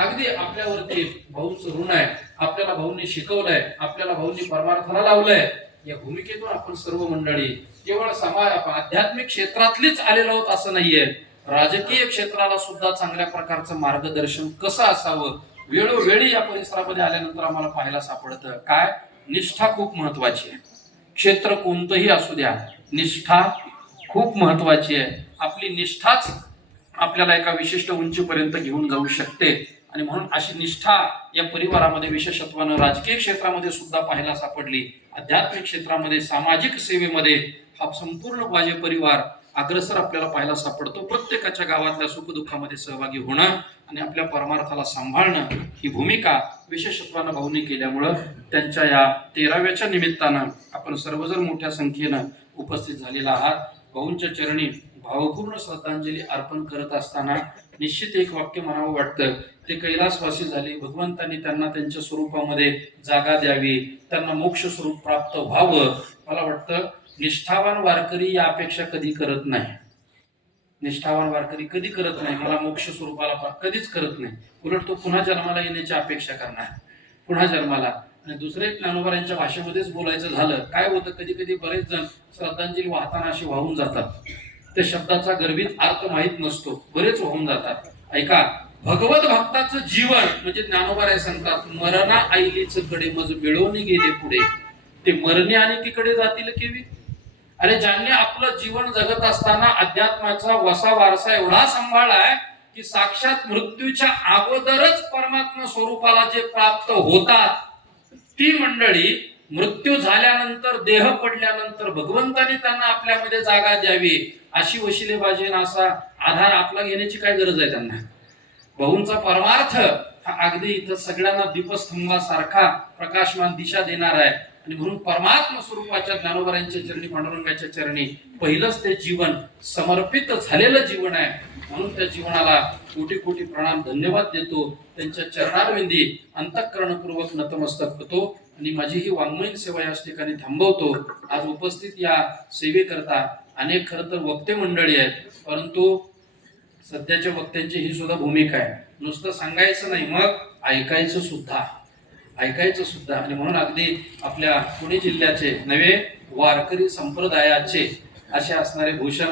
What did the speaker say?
अगदी आपल्यावरती भाऊचं ऋण आहे, आपल्याला भाऊंनी शिकवलंय, आपल्याला भाऊंनी परमार्थाला लावलंय. या भूमिकेतून आपण सर्व मंडळी केवळ समाज आध्यात्मिक क्षेत्रातलीच आलेलो आहोत असं नाहीये, राजकीय क्षेत्राला सुद्धा चांगल्या प्रकारचं मार्गदर्शन कसं असावं वेळोवेळी या परिसरामध्ये आल्यानंतर आम्हाला पाहायला सापडतं. काय निष्ठा खूप महत्वाची आहे. क्षेत्र कोणतंही असू द्या, निष्ठा खूप महत्वाची आहे. आपली निष्ठाच आपल्याला एका विशिष्ट उंचीपर्यंत घेऊन जाऊ शकते. आणि म्हणून अशी निष्ठा या परिवारामध्ये विशेषत्वानं राजकीय क्षेत्रामध्ये सुद्धा पाहायला सापडली. आध्यात्मिक क्षेत्रामध्ये, सामाजिक सेवेमध्ये हा संपूर्ण वाजे परिवार अग्रसर आपल्याला पाहायला सापडतो. प्रत्येकाच्या गावातल्या सुखदुःखामध्ये सहभागी होणं आणि आपल्या परमार्थाला सांभाळणं ही भूमिका विशेषत्वानं भाऊंनी केल्यामुळं त्यांच्या या 13व्याच्या निमित्तानं आपण सर्वजण मोठ्या संख्येनं उपस्थित झालेला आहात. भाऊंच्या चरणी भावपूर्ण श्रद्धांजली अर्पण करत असताना निश्चित एक वाक्य म्हणावं वाटतं. ते कैलासवासी झाले, भगवंतांनी त्यांना त्यांच्या स्वरूपामध्ये जागा द्यावी, त्यांना मोक्ष स्वरूप प्राप्त व्हावं. मला वाटतं निष्ठावान वारकरी या अपेक्षा कधी करत नाही. निष्ठावान वारकरी कधी करत नाही मला मोक्ष स्वरूपाला कधीच करत नाही. उलट तो पुन्हा जन्माला येण्याची अपेक्षा करणार, पुन्हा जन्माला. आणि दुसरे ज्ञानोबा यांच्या भाषेमध्येच बोलायचं झालं, काय होतं कधी कधी बरेच जण श्रद्धांजली वाहताना असे वाहून जातात. त्या शब्दाचा गर्भित अर्थ माहीत नसतो, बरेच वाहून जातात. ऐका, भगवत भक्ताचं जीवन म्हणजे ज्ञानोबा सांगतात, मरणा आईलीच कडे मज मिळवून गेले पुढे, ते मरणे आणि तिकडे जातील केवी. अरे ज्यांनी आपलं जीवन जगत असताना अध्यात्माचा वसा वारसा एवढा सांभाळलाय की साक्षात मृत्यूच्या अगोदरच परमात्मा स्वरूपाला जे प्राप्त होतात, ती मंडळी मृत्यू झाल्यानंतर, देह पडल्यानंतर भगवंतानी त्यांना आपल्यामध्ये जागा द्यावी अशी वशिलेबाजी असा आधार आपला घेण्याची काय गरज आहे त्यांना. भाऊंचा परमार्थ हा अगदी इथं सगळ्यांना दीपस्तंभासारखा प्रकाशमान दिशा देणार आहे. आणि म्हणून परमात्मा स्वरूपाच्या ज्ञानोबरांच्या चरणी, पांडुरंगाच्या चरणी पहिलंच ते जीवन समर्पित झालेलं जीवन आहे. म्हणून त्या जीवनाला कोटी कोटी प्रणाम, धन्यवाद देतो. त्यांच्या चरणारविंदी अंतःकरणपूर्वक नतमस्तक होतो आणि माझी ही वाङ्मयीन सेवा याच ठिकाणी थांबवतो. आज उपस्थित या सेवेकरता अनेक खरं तर वक्ते मंडळी आहेत, परंतु सध्याच्या वक्त्यांची ही सुद्धा भूमिका आहे. नुसतं सांगायचं नाही, मग ऐकायचं सुद्धा. आणि म्हणून अगदी आपल्या पुणे जिल्ह्याचे नवे वारकरी संप्रदायाचे असे असणारे भूषण